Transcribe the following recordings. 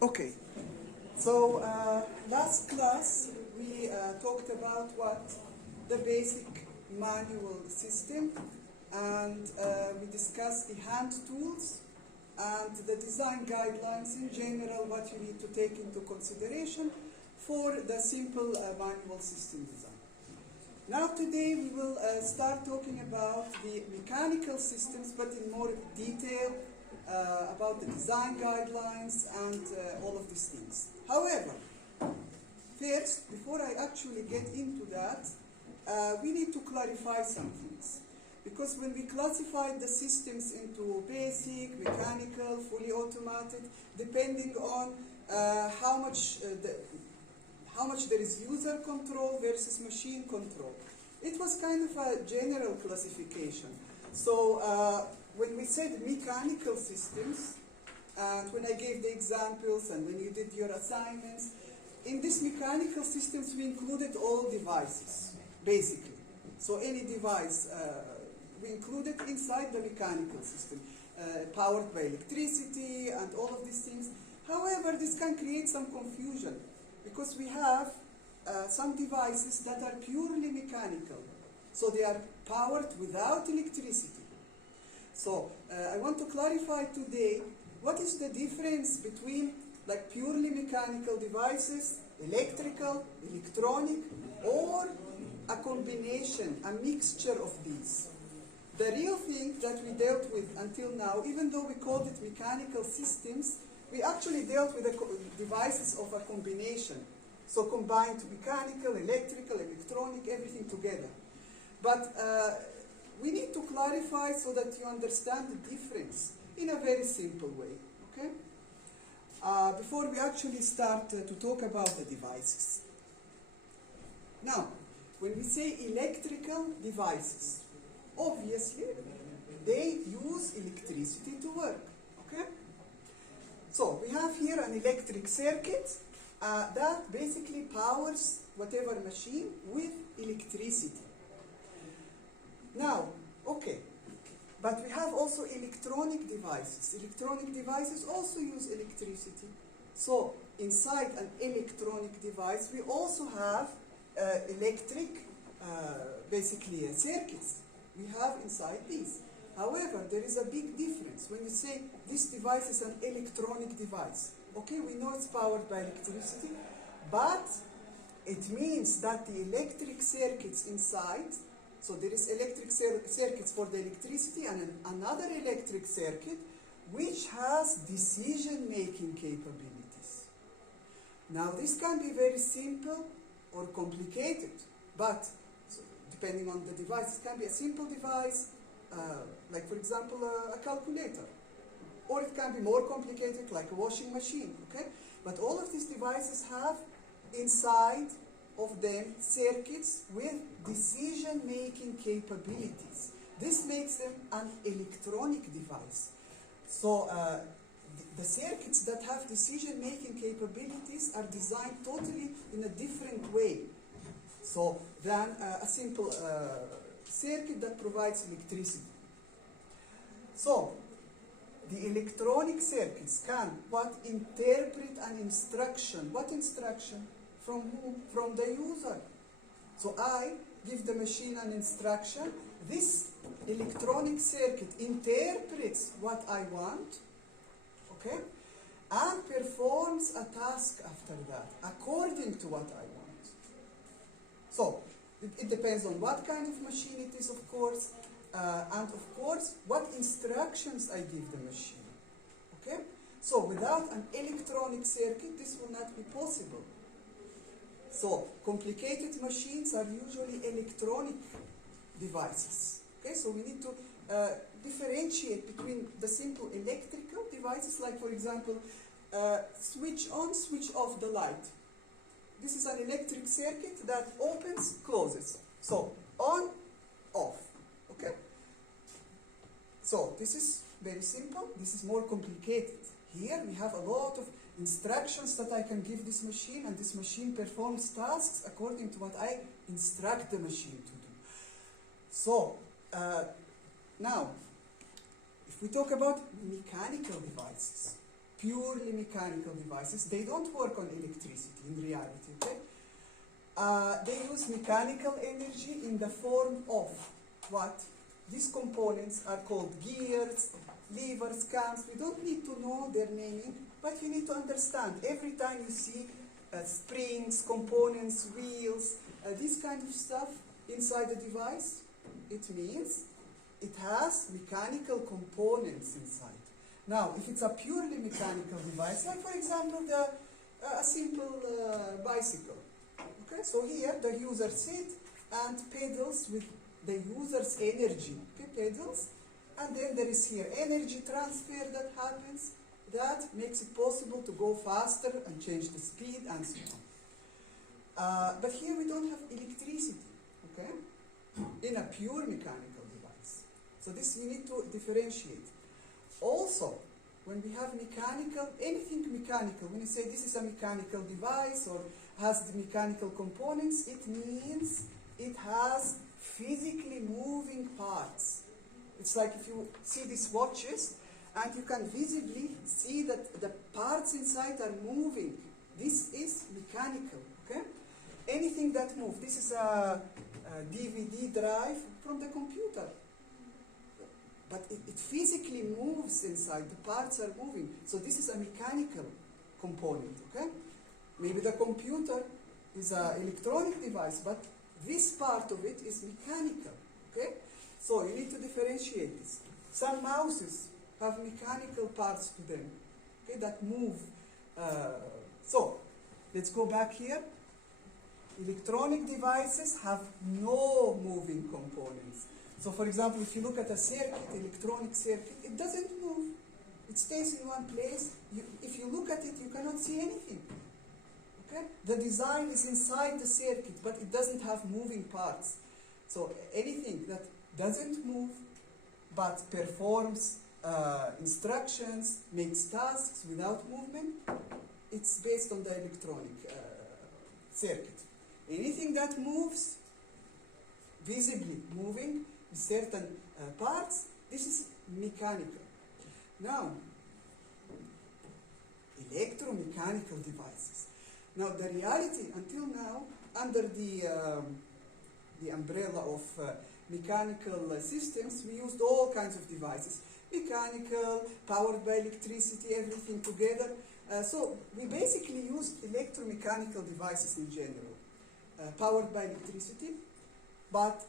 Okay, so last class we talked about what the basic manual system, and we discussed the hand tools and the design guidelines in general, what you need to take into consideration for the simple manual system design. Now today we will start talking about the mechanical systems, but in more detail, about the design guidelines and all of these things. However, first, before I actually get into that, we need to clarify some things. Because when we classified the systems into basic, mechanical, fully automated, depending on how much there is user control versus machine control, it was kind of a general classification. So when we said mechanical systems, and when I gave the examples and when you did your assignments, in these mechanical systems we included all devices, basically. So any device we included inside the mechanical system, powered by electricity and all of these things. However, this can create some confusion because we have some devices that are purely mechanical. So they are powered without electricity. So I want to clarify today what is the difference between like purely mechanical devices, electrical, electronic, or a combination, a mixture of these. The real thing that we dealt with until now, even though we called it mechanical systems, we actually dealt with the devices of a combination. So combined mechanical, electrical, electronic, everything together. But we need to clarify so that you understand the difference in a very simple way, okay? Before we actually start to talk about the devices. Now, when we say electrical devices, obviously they use electricity to work, okay? So we have here an electric circuit that basically powers whatever machine with electricity. Now, okay, but we have also electronic devices. Electronic devices also use electricity. So inside an electronic device, we also have electric, basically circuits. We have inside these. However, there is a big difference when you say this device is an electronic device. Okay, we know it's powered by electricity, but it means that the electric circuits inside, so there is electric circuits for the electricity and another electric circuit which has decision-making capabilities. Now this can be very simple or complicated, but so depending on the device, it can be a simple device, like for example a calculator. Or it can be more complicated, like a washing machine, okay? But all of these devices have inside of them circuits with decision-making capabilities. This makes them an electronic device. So the circuits that have decision-making capabilities are designed totally in a different way. So than a simple circuit that provides electricity. So the electronic circuits can interpret an instruction. What instruction? From whom? From the user. So I give the machine an instruction. This electronic circuit interprets what I want, okay, and performs a task after that, according to what I want. So it depends on what kind of machine it is, of course, and of course, what instructions I give the machine, okay? So without an electronic circuit, this will not be possible. So complicated machines are usually electronic devices, okay? So we need to differentiate between the simple electrical devices, like for example, switch on, switch off the light. This is an electric circuit that opens, closes. So on, off. Okay? So this is very simple. This is more complicated. Here we have a lot of instructions that I can give this machine, and this machine performs tasks according to what I instruct the machine to do. So now, if we talk about mechanical devices, purely mechanical devices. They don't work on electricity in reality, okay? They use mechanical energy in the form of what? These components are called gears, levers, cams. We don't need to know their naming, but you need to understand. Every time you see springs, components, wheels, this kind of stuff inside the device, it means it has mechanical components inside. Now, if it's a purely mechanical device, like for example, a simple bicycle. Okay, so here the user sits and pedals with the user's energy. Okay, pedals, and then there is here energy transfer that happens that makes it possible to go faster and change the speed and so on. But here we don't have electricity, okay, in a pure mechanical device. So this we need to differentiate. Also, when we have mechanical, anything mechanical, when you say this is a mechanical device or has the mechanical components, it means it has physically moving parts. It's like if you see these watches and you can visibly see that the parts inside are moving. This is mechanical, okay? Anything that moves. This is a DVD drive from the computer. But it physically moves inside, the parts are moving. So this is a mechanical component, okay? Maybe the computer is an electronic device, but this part of it is mechanical, okay? So you need to differentiate this. Some mouses have mechanical parts to them, okay, that move. So let's go back here. Electronic devices have no moving components. So for example, if you look at a circuit, electronic circuit, it doesn't move. It stays in one place. If you look at it, you cannot see anything. Okay? The design is inside the circuit, but it doesn't have moving parts. So anything that doesn't move, but performs instructions, makes tasks without movement, it's based on the electronic circuit. Anything that moves, visibly moving, with certain parts, this is mechanical. Now, electromechanical devices. Now, the reality until now, under the umbrella of mechanical systems, we used all kinds of devices. Mechanical, powered by electricity, everything together. So we basically used electromechanical devices in general, powered by electricity, but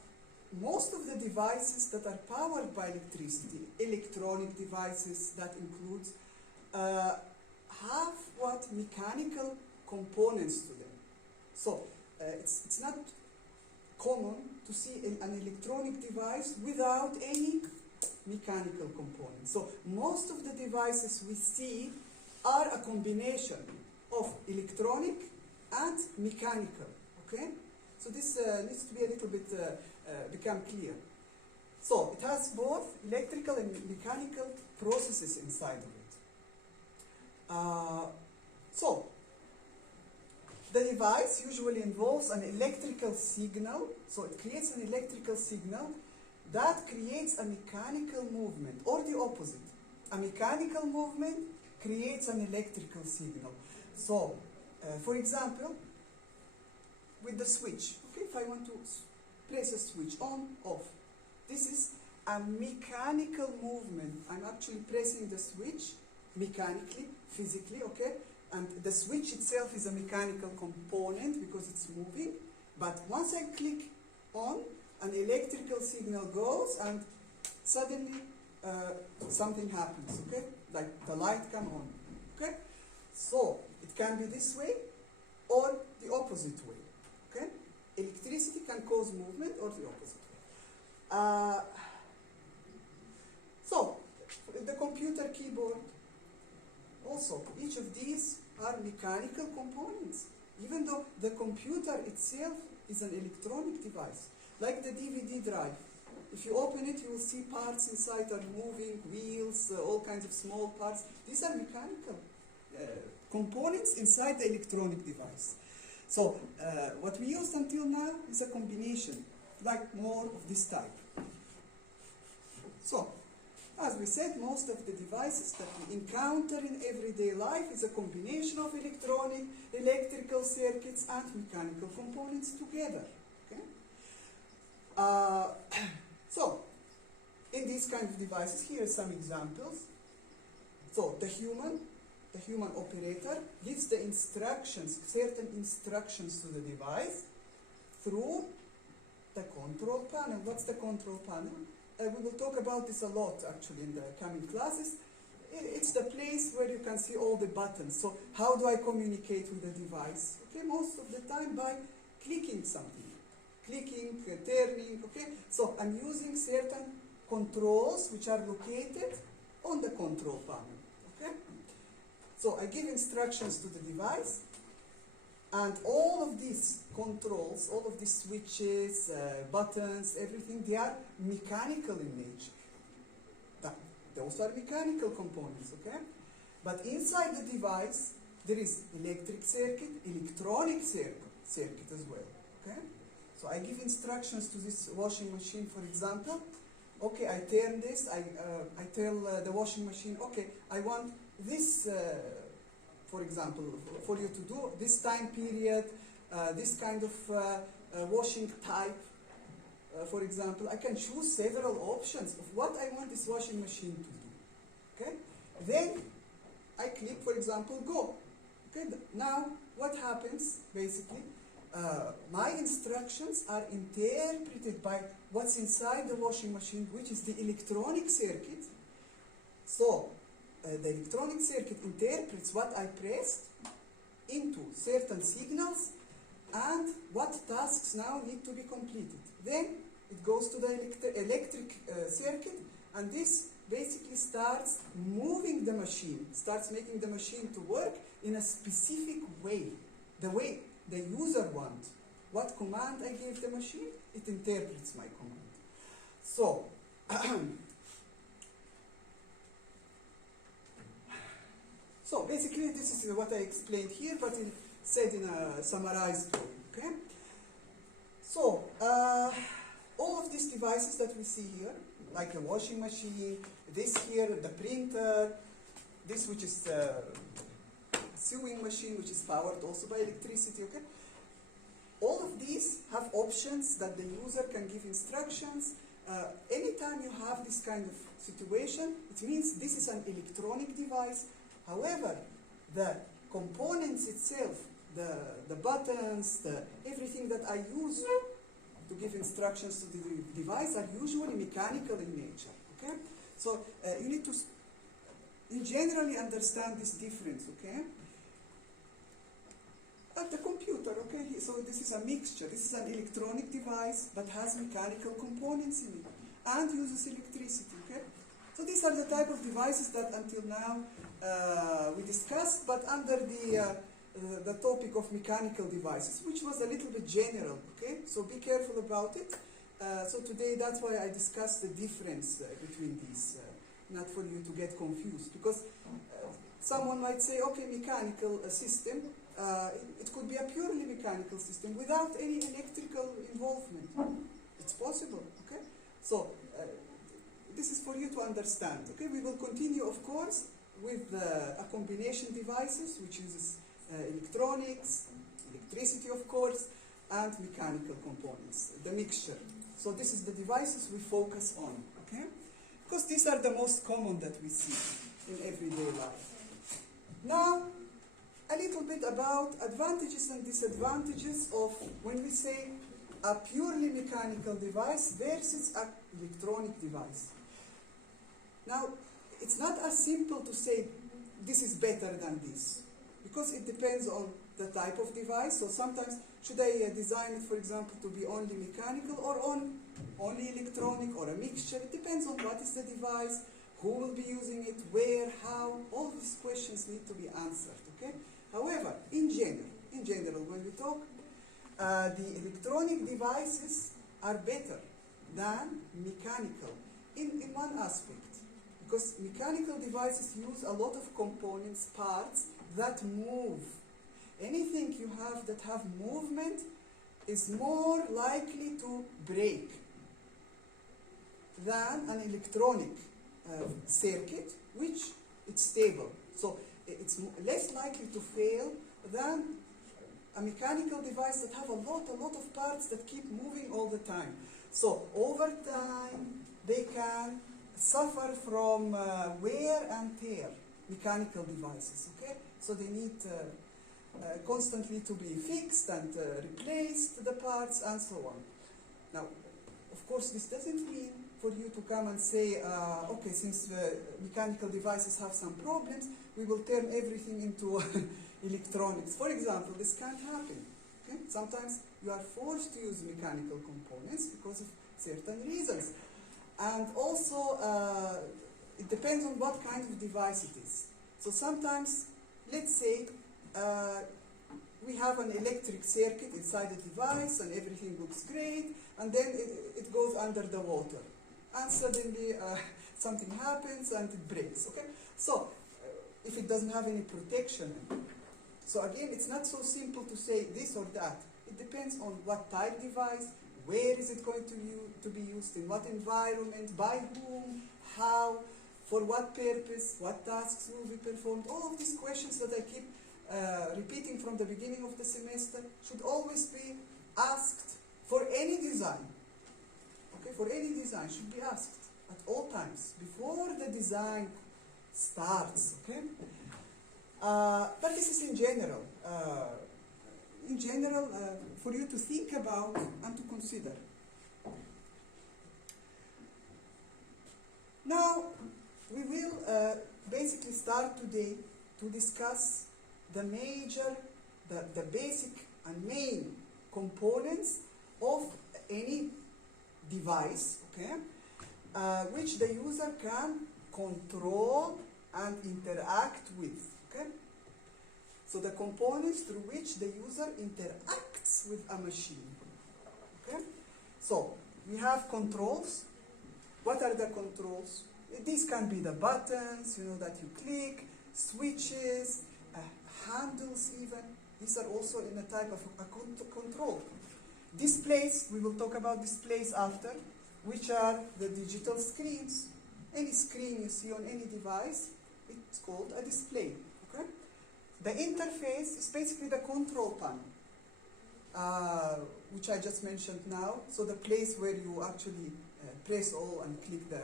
most of the devices that are powered by electricity, electronic devices that includes, have what? Mechanical components to them. So it's not common to see an electronic device without any mechanical components. So most of the devices we see are a combination of electronic and mechanical, okay? So this needs to be a little bit become clear. So it has both electrical and mechanical processes inside of it. So the device usually involves an electrical signal, so it creates an electrical signal that creates a mechanical movement, or the opposite. A mechanical movement creates an electrical signal. So, for example, with the switch, okay, if I want to place a switch on, off, this is a mechanical movement. I'm actually pressing the switch mechanically, physically, okay? And the switch itself is a mechanical component because it's moving. But once I click on, an electrical signal goes and suddenly something happens, okay? Like the light comes on, okay? So it can be this way or the opposite way, okay? Electricity can cause movement or the opposite way. So the computer keyboard, also, each of these are mechanical components, even though the computer itself is an electronic device, like the DVD drive. If you open it, you will see parts inside are moving, wheels, all kinds of small parts. These are mechanical components inside the electronic device. So what we used until now is a combination, like more of this type. So As we said, most of the devices that we encounter in everyday life is a combination of electrical circuits and mechanical components together. Okay? So, in these kind of devices, here are some examples. So, the human operator gives the instructions, certain instructions to the device through the control panel. What's the control panel? We will talk about this a lot actually in the coming classes. It's the place where you can see all the buttons. So how do I communicate with the device? Okay, most of the time by clicking something. Clicking, turning, okay? So I'm using certain controls which are located on the control panel, okay? So I give instructions to the device, and all of these controls, all of these switches, buttons, everything, they are mechanical in nature. Those are mechanical components, okay? But inside the device, there is electric circuit, electronic circuit as well, okay? So I give instructions to this washing machine, for example. Okay, I turn this, I tell the washing machine, okay, I want this, for example, for you to do this time period, this kind of washing type, for example. I can choose several options of what I want this washing machine to do. Okay? Then I click, for example, go. Okay? Now, what happens, basically, my instructions are interpreted by what's inside the washing machine, which is the electronic circuit. So, the electronic circuit interprets what I pressed into certain signals and what tasks now need to be completed. Then it goes to the electric circuit, and this basically starts moving the machine, starts making the machine to work in a specific way, the way the user wants. What command I gave the machine, it interprets my command. So, so basically this is what I explained here, but said in a summarized way, okay? So, all of these devices that we see here, like a washing machine, this here, the printer, this which is the sewing machine, which is powered also by electricity, okay? All of these have options that the user can give instructions. Anytime you have this kind of situation, it means this is an electronic device. However, the components itself, the buttons, everything that I use to give instructions to the device are usually mechanical in nature, okay? So you need to generally understand this difference, okay? The computer, okay, so this is a mixture. This is an electronic device but has mechanical components in it and uses electricity, okay? So these are the type of devices that until now we discussed, but under the topic of mechanical devices, which was a little bit general, okay? So be careful about it. So today that's why I discussed the difference between these, not for you to get confused, because someone might say, okay, mechanical system, it could be a purely mechanical system without any electrical involvement. It's possible, okay? So this is for you to understand, okay? We will continue, of course, with a combination devices, which uses electronics, electricity, of course, and mechanical components, the mixture. So this is the devices we focus on, okay? Because these are the most common that we see in everyday life. Now, a little bit about advantages and disadvantages of when we say a purely mechanical device versus an electronic device. Now, it's not as simple to say this is better than this, because it depends on the type of device. So sometimes, should I design it, for example, to be only mechanical or only electronic or a mixture? It depends on what is the device, who will be using it, where, how. All these questions need to be answered, okay? However, in general, when we talk, the electronic devices are better than mechanical in one aspect. Because mechanical devices use a lot of components, parts, that move. Anything you have that have movement is more likely to break than an electronic circuit, which it's stable. So it's less likely to fail than a mechanical device that have a lot of parts that keep moving all the time. So over time, they can suffer from wear and tear, mechanical devices, okay? So they need constantly to be fixed and replaced, the parts, and so on. Now, of course, this doesn't mean for you to come and say, okay, since mechanical devices have some problems, we will turn everything into electronics. For example, this can't happen. Okay? Sometimes you are forced to use mechanical components because of certain reasons. And also, it depends on what kind of device it is. So sometimes, let's say, we have an electric circuit inside the device and everything looks great, and then it goes under the water. And suddenly something happens and it breaks, okay? So, if it doesn't have any protection. So again, it's not so simple to say this or that. It depends on what type device, where is it going to be used, in what environment, by whom, how, for what purpose, what tasks will be performed. All of these questions that I keep repeating from the beginning of the semester should always be asked for any design. Okay, for any design should be asked at all times before the design starts. Okay, but this is in general. For you to think about and to consider. Now, we will basically start today to discuss the basic and main components of any device, okay, which the user can control and interact with, okay? So the components through which the user interacts with a machine, okay? So we have controls. What are the controls? These can be the buttons, that you click, switches, handles even. These are also in a type of a control. Displays, we will talk about displays after, which are the digital screens. Any screen you see on any device, it's called a display. Okay? The interface is basically the control panel, which I just mentioned now. So the place where you actually press all and click the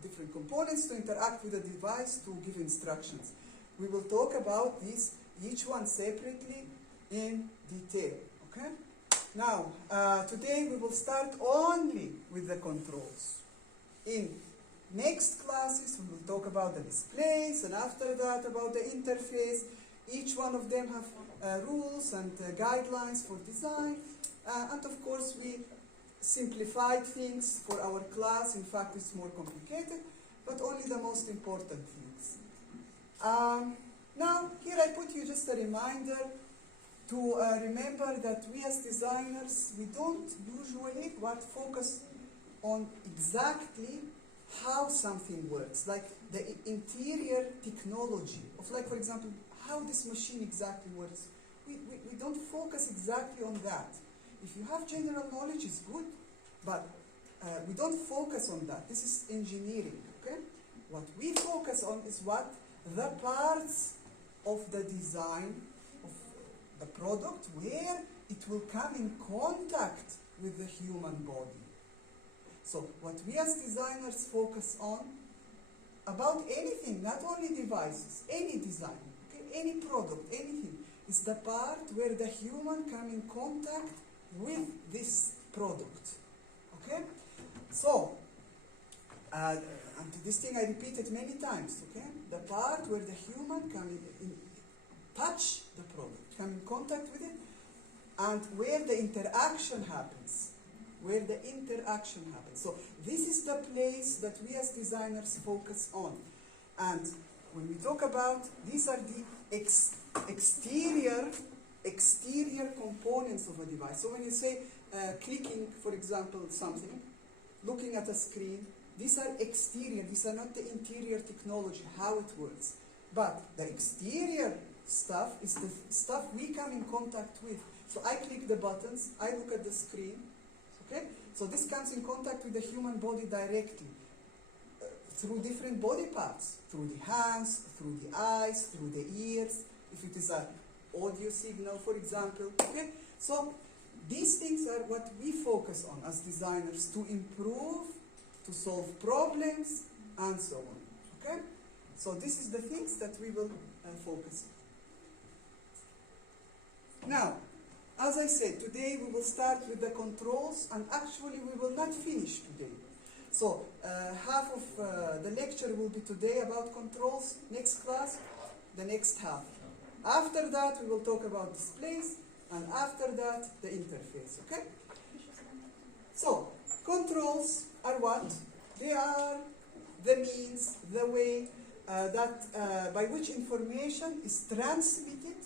different components to interact with the device to give instructions. We will talk about these, each one separately in detail. Okay? Now, today we will start only with the controls. In next classes, we will talk about the displays, and after that about the interface. Each one of them have rules and guidelines for design. And of course, we simplified things for our class. In fact, it's more complicated, but only the most important things. Now, here I put you just a reminder to remember that we as designers, we don't usually focus on exactly how something works, like the interior technology of, like, for example, how this machine exactly works. We don't focus exactly on that. If you have general knowledge, it's good, but we don't focus on that. This is engineering, okay? What we focus on is what the parts of the design of the product, where it will come in contact with the human body. So what we as designers focus on about anything, not only devices, any design, okay, any product, anything, is the part where the human come in contact with this product. Okay? So, and this thing I repeated many times, okay? The part where the human can touch the product, come in contact with it, and where the interaction happens. Where the interaction happens. So this is the place that we as designers focus on. And when we talk about, these are the exterior components of a device. So when you say clicking, for example, something, looking at a screen, these are exterior, these are not the interior technology, how it works. But the exterior stuff is the stuff we come in contact with. So I click the buttons, I look at the screen, okay? So this comes in contact with the human body directly. through different body parts, through the hands, through the eyes, through the ears, if it is an audio signal, for example. Okay? So these things are what we focus on as designers to improve, to solve problems, and so on. Okay? So this is the things that we will focus on. Now, as I said, today we will start with the controls, and actually we will not finish today. So half of the lecture will be today about controls. Next class, the next half. After that, we will talk about displays, and after that, the interface. Okay? So, controls are what? They are the means, the way by which information is transmitted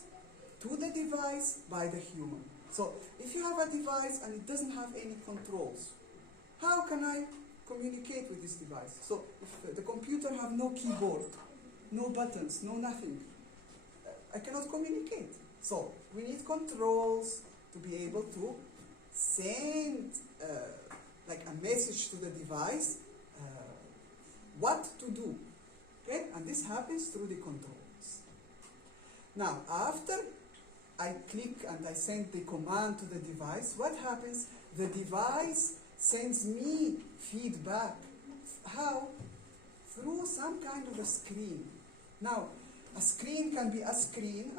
to the device by the human. So, if you have a device and it doesn't have any controls, how can I communicate with this device? So, if the computer have no keyboard, no buttons, no nothing, I cannot communicate. So, we need controls to be able to send like a message to the device, what to do. Okay? And this happens through the controls. Now, after I click and I send the command to the device, what happens? The device sends me feedback. How? Through some kind of a screen. Now, a screen can be a screen,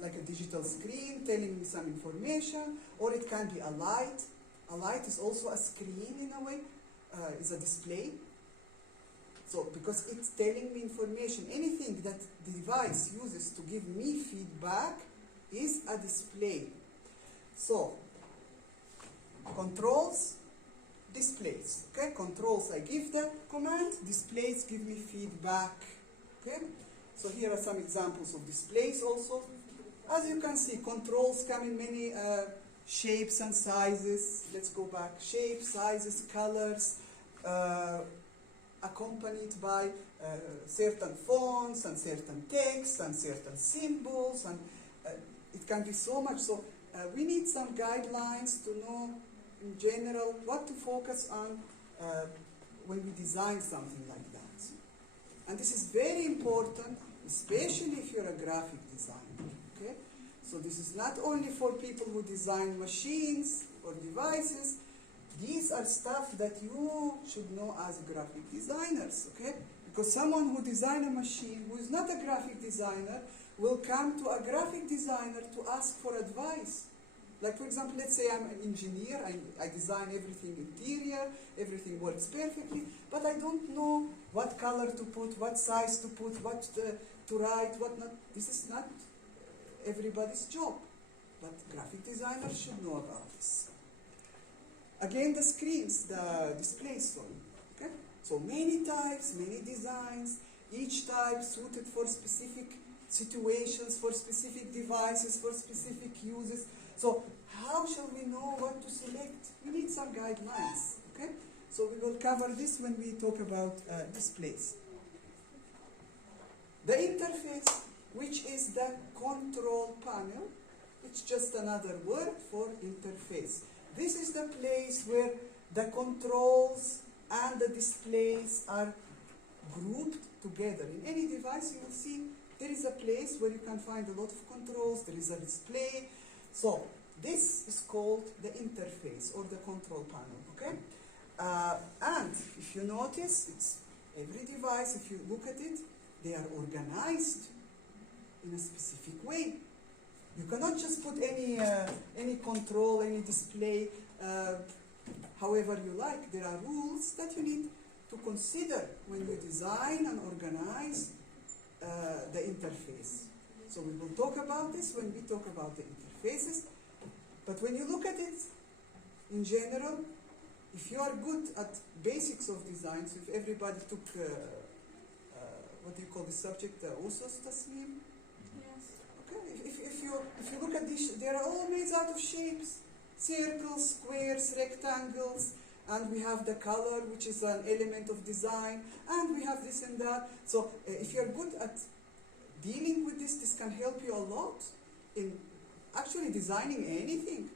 like a digital screen telling me some information, or it can be a light. A light is also a screen in a way, it's a display. So, because it's telling me information, anything that the device uses to give me feedback is a display. So, controls, displays. Okay, controls, I give the command, displays give me feedback. Okay, so here are some examples of displays also. As you can see, controls come in many shapes and sizes. Let's go back. Shapes, sizes, colors, accompanied by certain fonts and certain text and certain symbols, and it can be so much. So we need some guidelines to know in general what to focus on when we design something like that. And this is very important, especially if you're a graphic designer. Okay? So this is not only for people who design machines or devices. These are stuff that you should know as graphic designers, okay? Because someone who designs a machine who is not a graphic designer will come to a graphic designer to ask for advice. Like, for example, let's say I'm an engineer, I design everything interior, everything works perfectly, but I don't know what color to put, what size to put, what to write, what not. This is not everybody's job, but graphic designers should know about this. Again, the screens, the displays, okay? So many types, many designs, each type suited for specific situations, for specific devices, for specific uses. So how shall we know what to select? We need some guidelines, okay? So we will cover this when we talk about displays. The interface, which is the control panel, it's just another word for interface. This is the place where the controls and the displays are grouped together. In any device you will see there is a place where you can find a lot of controls, there is a display. So this is called the interface or the control panel, okay? And if you notice, it's every device, if you look at it, they are organized in a specific way. You cannot just put any control, any display, however you like. There are rules that you need to consider when you design and organize the interface. So we will talk about this when we talk about the interfaces. But when you look at it, in general, if you are good at basics of design, so if everybody took, what do you call the subject, usos tasmim? If you look at this, they are all made out of shapes, circles, squares, rectangles, and we have the color, which is an element of design, and we have this and that. So if you're good at dealing with this, this can help you a lot in actually designing anything.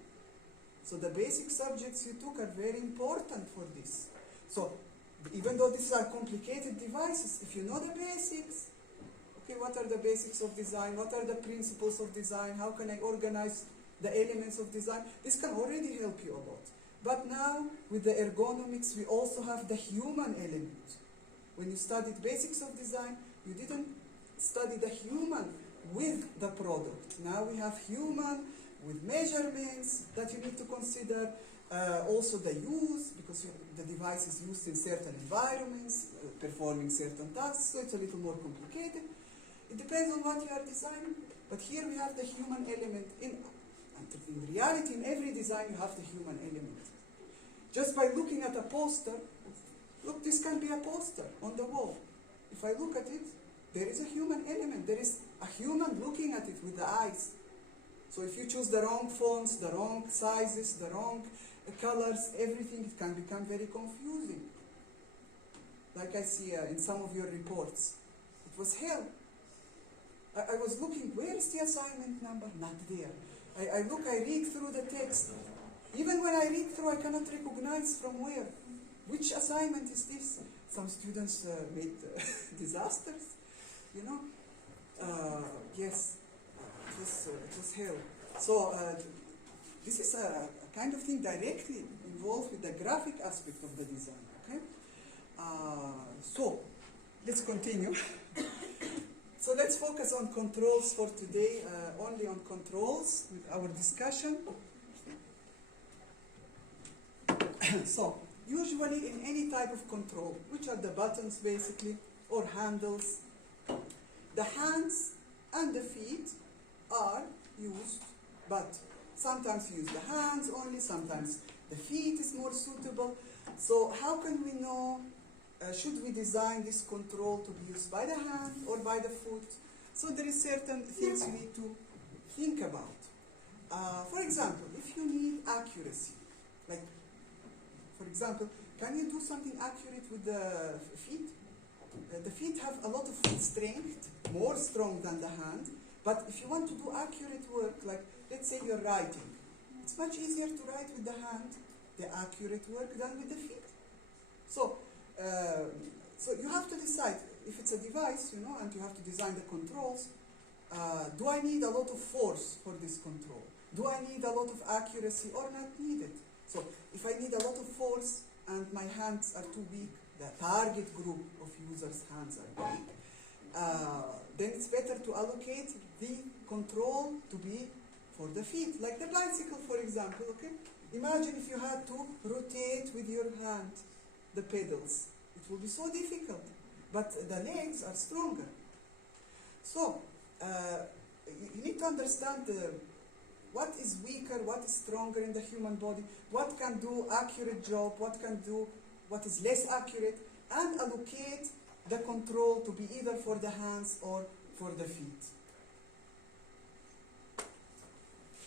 So the basic subjects you took are very important for this. So Even though these are complicated devices, if you know the basics, okay, what are the basics of design? What are the principles of design? How can I organize the elements of design? This can already help you a lot. But now, with the ergonomics, we also have the human element. When you studied basics of design, you didn't study the human with the product. Now we have human with measurements that you need to consider, also the use, because the device is used in certain environments, performing certain tasks, so it's a little more complicated. It depends on what you are designing, but here we have the human element. In reality, in every design you have the human element. Just by looking at a poster, look, this can be a poster on the wall. If I look at it, there is a human element. There is a human looking at it with the eyes. So if you choose the wrong fonts, the wrong sizes, the wrong colors, everything, it can become very confusing. Like I see in some of your reports. It was hell. I was looking, where is the assignment number? Not there. I read through the text. Even when I read through, I cannot recognize from where. Which assignment is this? Some students made disasters, you know. Yes, it was hell. So this is a kind of thing directly involved with the graphic aspect of the design, okay? So, let's continue. So let's focus on controls for today, only on controls with our discussion. So, usually in any type of control, which are the buttons basically, or handles, the hands and the feet are used, but sometimes you use the hands only, sometimes the feet is more suitable. So how can we know, should we design this control to be used by the hand or by the foot? So there is certain things you need to think about. For example, if you need accuracy, like, for example, can you do something accurate with the feet? The feet have a lot of strength, more strong than the hand, but if you want to do accurate work, like let's say you're writing, it's much easier to write with the hand, the accurate work, than with the feet. So, so you have to decide if it's a device, you know, and you have to design the controls. Do I need a lot of force for this control? Do I need a lot of accuracy or not needed? So if I need a lot of force and my hands are too weak, the target group of users' hands are weak, then it's better to allocate the control to be for the feet, like the bicycle, for example, okay? Imagine if you had to rotate with your hand the pedals. It will be so difficult, but the legs are stronger. So, you need to understand what is weaker, what is stronger in the human body, what can do accurate job, what is less accurate, and allocate the control to be either for the hands or for the feet.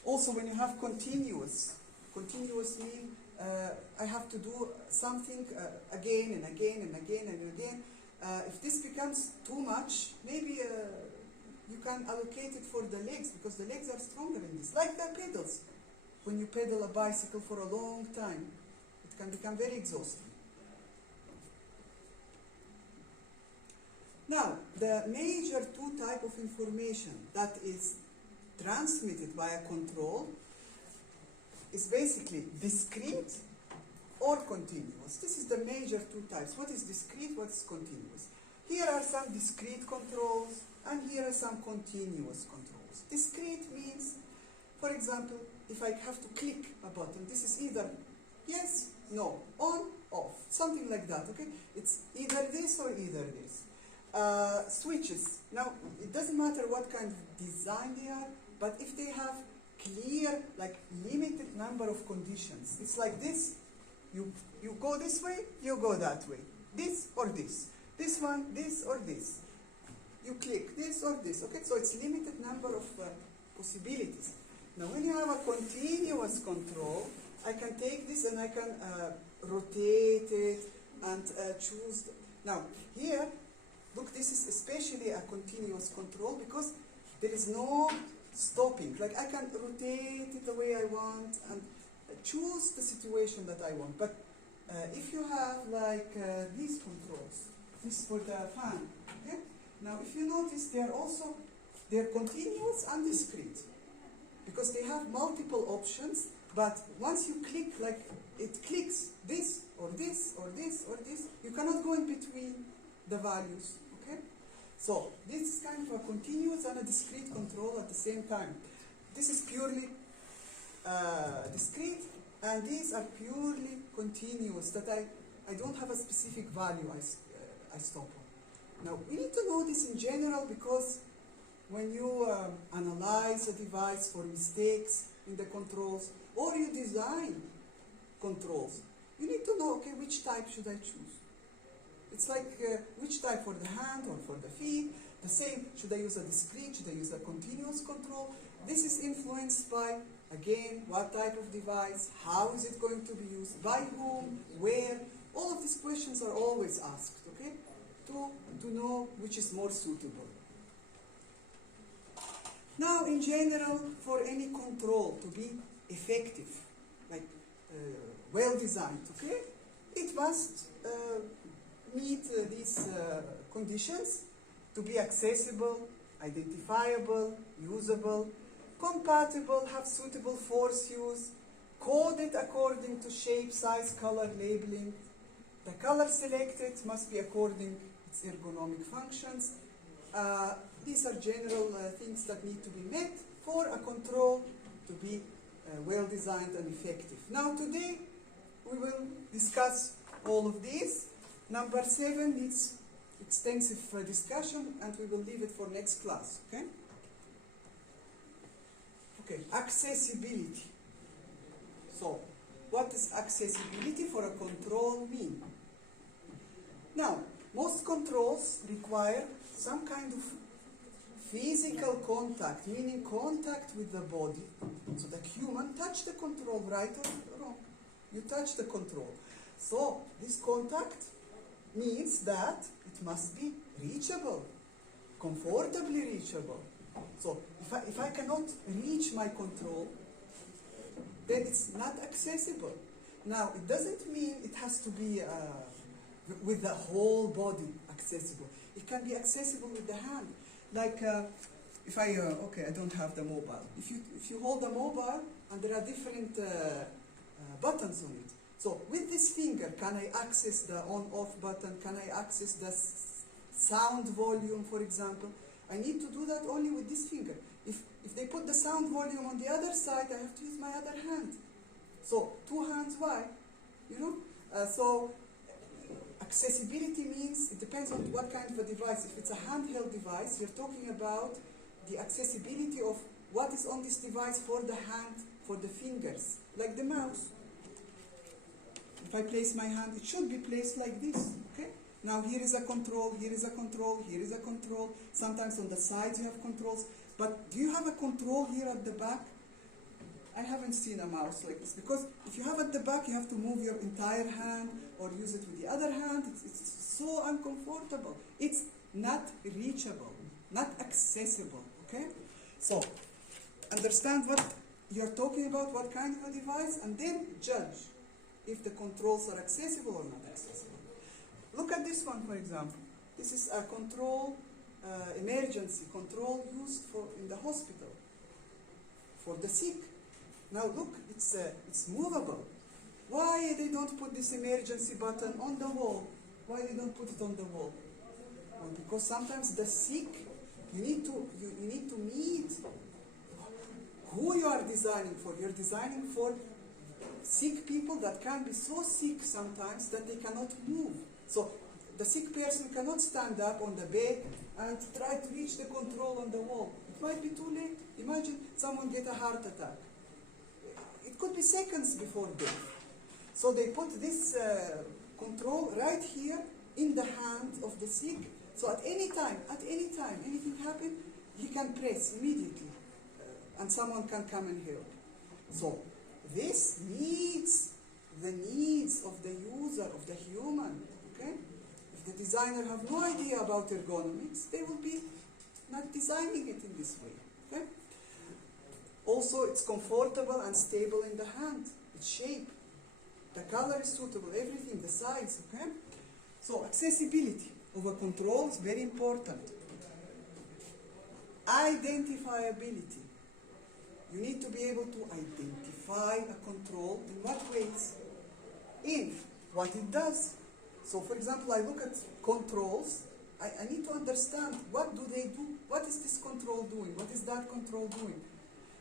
Also, when you have continuous mean I have to do something again and again and again and again. If this becomes too much, maybe you can allocate it for the legs, because the legs are stronger in this. Like the pedals. When you pedal a bicycle for a long time, it can become very exhausting. Now, the major two types of information that is transmitted by a control is basically discrete or continuous. This is the major two types. What is discrete, what is continuous? Here are some discrete controls, and here are some continuous controls. Discrete means, for example, if I have to click a button, this is either yes, no, on, off, something like that, okay? It's either this or either this. Switches. Now, it doesn't matter what kind of design they are, but if they have clear, like limited number of conditions, it's like this. You go this way, you go that way. This or this. This one, this or this. You click this or this, okay? So it's limited number of possibilities. Now, when you have a continuous control, I can take this and I can rotate it and choose. Now, here, look, this is especially a continuous control because there is no stopping. Like, I can rotate it the way I want and choose the situation that I want. But if you have like these controls, this for the fan, okay? Now if you notice they're continuous and discrete because they have multiple options, but once you click, like it clicks this or this or this or this, you cannot go in between the values, okay? So this is kind of a continuous and a discrete control at the same time. This is purely discrete, and these are purely continuous, that I don't have a specific value I stop on. Now, we need to know this in general because when you analyze a device for mistakes in the controls, or you design controls, you need to know, okay, which type should I choose? It's like which type for the hand or for the feet. The same, should I use a discrete, should I use a continuous control? This is influenced by, again, what type of device, how is it going to be used, by whom, where. All of these questions are always asked, okay, to know which is more suitable. Now, in general, for any control to be effective, like well designed, okay, it must meet these conditions: to be accessible, identifiable, usable, compatible, have suitable force use, coded according to shape, size, color, labeling. The color selected must be according to its ergonomic functions. These are general things that need to be met for a control to be well designed and effective. Now today we will discuss all of these. Number 7 needs extensive discussion, and we will leave it for next class, okay? Okay, accessibility. So, what does accessibility for a control mean? Now, most controls require some kind of physical contact, meaning contact with the body. So the human touch the control, right or wrong? You touch the control. So this contact means that it must be reachable, comfortably reachable. So if I cannot reach my control, then it's not accessible. Now, it doesn't mean it has to be with the whole body accessible. It can be accessible with the hand. Like if I don't have the mobile. If you hold the mobile and there are different buttons on it. So with this finger, can I access the on-off button? Can I access the sound volume, for example? I need to do that only with this finger. If they put the sound volume on the other side, I have to use my other hand. So 2 hands, why? You know? So accessibility means, it depends on what kind of a device. If it's a handheld device, you're talking about the accessibility of what is on this device for the hand, for the fingers, like the mouse. If I place my hand, it should be placed like this, okay? Now here is a control, here is a control, here is a control. Sometimes on the sides you have controls. But do you have a control here at the back? I haven't seen a mouse like this, because if you have at the back, you have to move your entire hand or use it with the other hand. It's so uncomfortable. It's not reachable, not accessible, okay? So, understand what you're talking about, what kind of a device, and then judge if the controls are accessible or not accessible. Look at this one, for example. This is a control, emergency control used in the hospital for the sick. Now look, it's movable. Why they don't put this emergency button on the wall? Why they don't put it on the wall? Well, because sometimes the sick, you need to meet who you are designing for. You're designing for sick people that can be so sick sometimes that they cannot move. So the sick person cannot stand up on the bed and try to reach the control on the wall. It might be too late. Imagine someone get a heart attack. It could be seconds before death. So they put this control right here in the hand of the sick. So at any time, anything happen, he can press immediately, and someone can come and help. So this meets the needs of the user, of the human. Okay? If the designer have no idea about ergonomics, they will be not designing it in this way. Okay? Also, it's comfortable and stable in the hand. Its shape. the color is suitable, everything, the size, okay? So accessibility of a control is very important. Identifiability. You need to be able to identify a control in what ways? In what it does. So for example, I look at controls, I need to understand what do they do, what is this control doing, what is that control doing.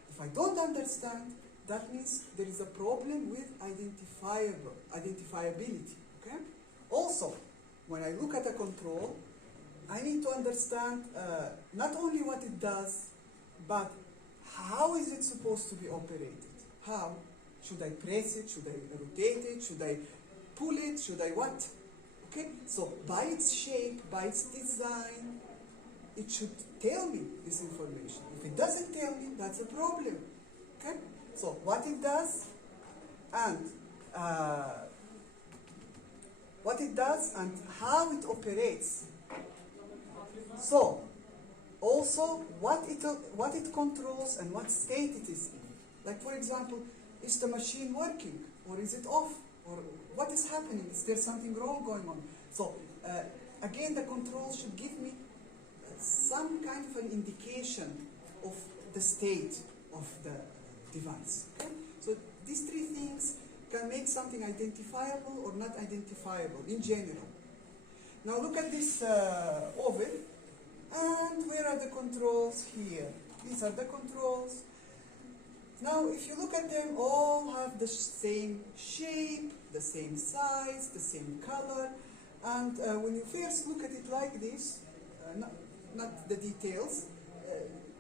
If I don't understand, that means there is a problem with identifiability. Okay? Also, when I look at a control, I need to understand not only what it does, but how is it supposed to be operated? How? Should I press it? Should I rotate it? Should I pull it? Should I what? Okay? So by its shape, by its design, it should tell me this information. If it doesn't tell me, that's a problem. Okay? So what it does and how it operates. So also what it controls and what state it is in. Like for example, is the machine working or is it off? Or what is happening? Is there something wrong going on? So again, the control should give me some kind of an indication of the state of the device. Okay? So these three things can make something identifiable or not identifiable in general. Now look at this oven, and where are the controls? Here. These are the controls. Now if you look at them, all have the same shape, the same size, the same color, and when you first look at it like this, not the details,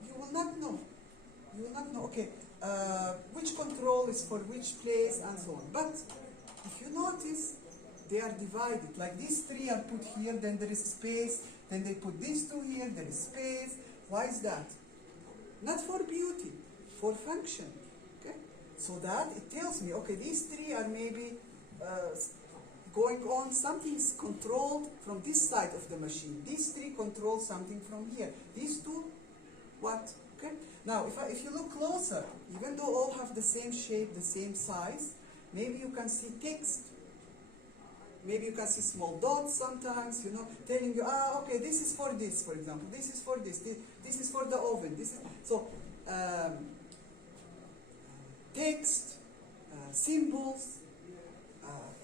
you will not know. You will not know, okay, which control is for which place and so on. But if you notice, they are divided. Like these three are put here, then there is space, then they put these two here, there is space. Why is that? Not for beauty, for function. Okay? So that it tells me, okay, these three are maybe going on, something is controlled from this side of the machine. These three control something from here. These two, what? Okay? Now, if you look closer, even though all have the same shape, the same size, maybe you can see text. Maybe you can see small dots sometimes, you know, telling you, okay, this is for this, for example. This is for this. This is for the oven. This is so. Text, symbols,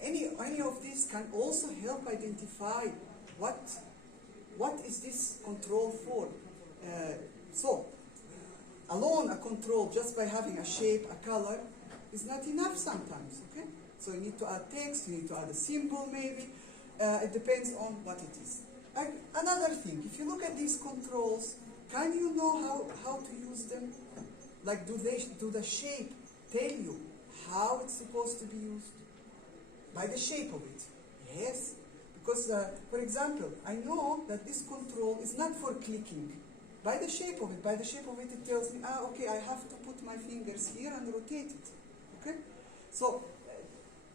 any of these can also help identify what is this control for. So, alone a control just by having a shape, a color, is not enough sometimes, okay? So you need to add text, you need to add a symbol maybe. It depends on what it is. Another thing, if you look at these controls, can you know how to use them? Like do the shape tell you how it's supposed to be used? By the shape of it. Yes. Because, for example, I know that this control is not for clicking. By the shape of it, it tells me, okay, I have to put my fingers here and rotate it. Okay? So,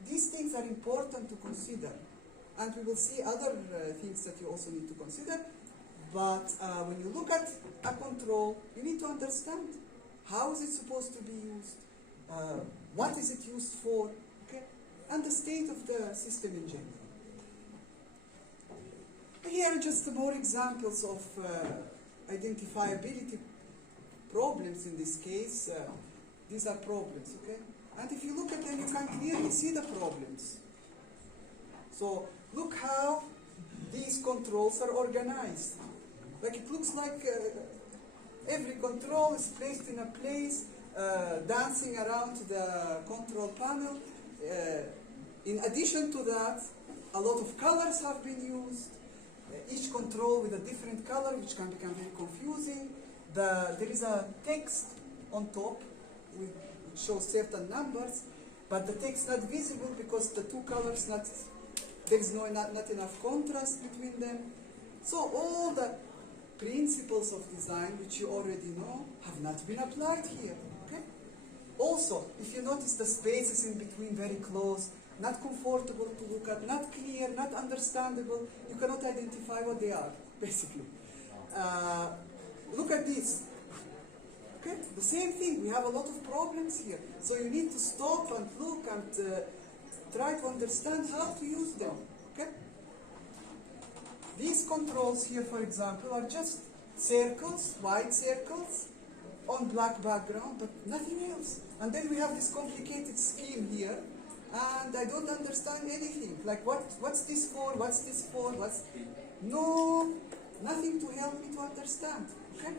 these things are important to consider. And we will see other things that you also need to consider. But when you look at a control, you need to understand how is it supposed to be used, what is it used for, okay? And the state of the system in general. Here are just more examples of identifiability problems in this case. These are problems, okay? And if you look at them, you can clearly see the problems. So look how these controls are organized. Like it looks like every control is placed in a place, dancing around the control panel. In addition to that, a lot of colors have been used. Each control with a different color, which can become very confusing. There is a text on top which shows certain numbers, but the text not visible because the two colors there is not enough contrast between them. So all the principles of design, which you already know, have not been applied here. Okay? Also, if you notice the spaces in between very close, not comfortable to look at, not clear, not understandable, you cannot identify what they are, basically. Look at this. Okay? The same thing, we have a lot of problems here. So you need to stop and look and try to understand how to use them. Okay? These controls here, for example, are just circles, white circles, on black background, but nothing else. And then we have this complicated scheme here, and I don't understand anything. Like, what's this for? What's this for? No, nothing to help me to understand. Okay?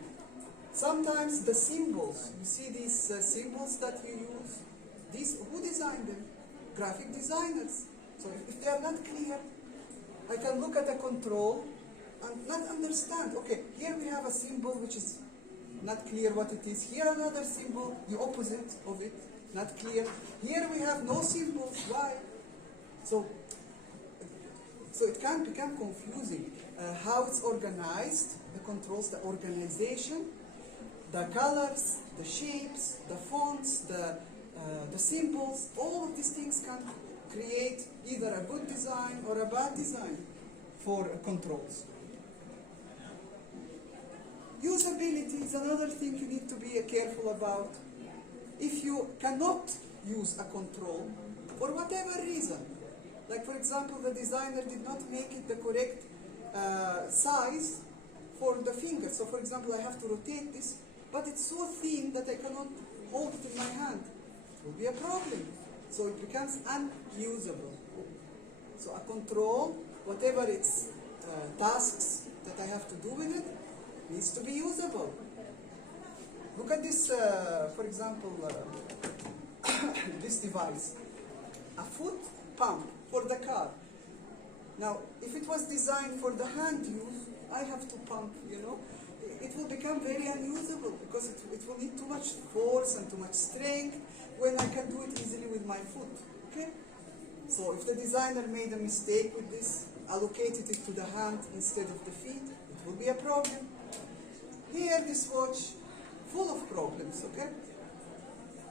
Sometimes the symbols, you see these symbols that we use, who designed them? Graphic designers. So if they are not clear, I can look at a control and not understand. Okay, here we have a symbol which is not clear what it is. Here another symbol, the opposite of it, not clear. Here we have no symbols. Why? So it can become confusing. How it's organized, the controls, the organization, the colors, the shapes, the fonts, the symbols, all of these things can create either a good design or a bad design for controls. Usability is another thing you need to be careful about. If you cannot use a control for whatever reason, like for example the designer did not make it the correct size for the finger. So for example I have to rotate this, but it's so thin that I cannot hold it in my hand. It will be a problem. So it becomes unusable. So a control, whatever its tasks that I have to do with it, needs to be usable. Look at this, for example, this device, a foot pump for the car. Now, if it was designed for the hand use, I have to pump, it will become very unusable because it will need too much force and too much strength when I can do it easily with my foot. Okay? So if the designer made a mistake with this, allocated it to the hand instead of the feet, it will be a problem. Here, this watch, full of problems, okay?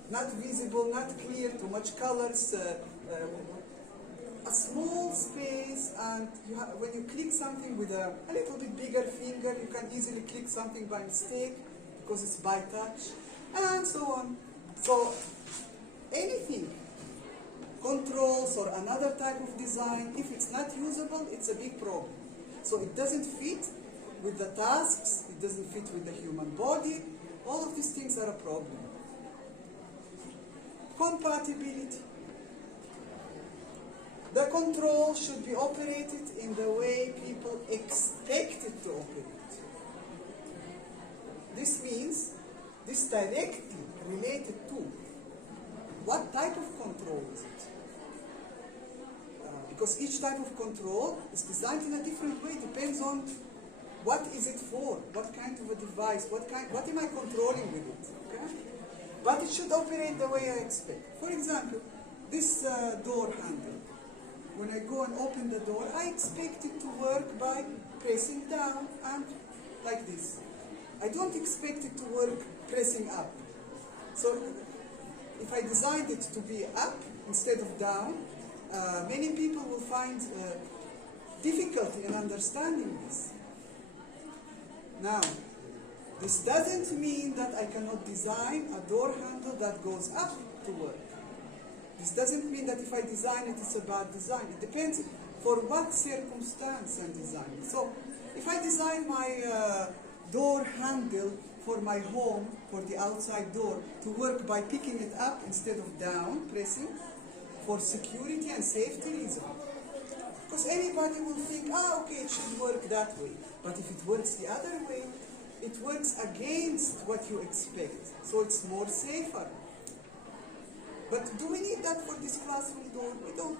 Not visible, not clear, too much colors, a small space, and when you click something with a little bit bigger finger, you can easily click something by mistake because it's by touch, and so on. So, anything, controls or another type of design, if it's not usable, it's a big problem. So it doesn't fit with the tasks, it doesn't fit with the human body, all of these things are a problem. Compatibility. The control should be operated in the way people expect it to operate. This means this directly related to what type of control is it? Because each type of control is designed in a different way, depends on what is it for, what kind of a device, what am I controlling with it, okay? But it should operate the way I expect. For example, this door handle. When I go and open the door, I expect it to work by pressing down and like this. I don't expect it to work pressing up. So if I designed it to be up instead of down, many people will find difficulty in understanding this. Now, this doesn't mean that I cannot design a door handle that goes up to work. This doesn't mean that if I design it, it's a bad design. It depends for what circumstance I'm designing. So, if I design my door handle for my home, for the outside door, to work by picking it up instead of down, pressing, for security and safety reasons. Because anybody will think, okay, it should work that way. But if it works the other way, it works against what you expect. So it's more safer. But do we need that for this classroom door? We don't.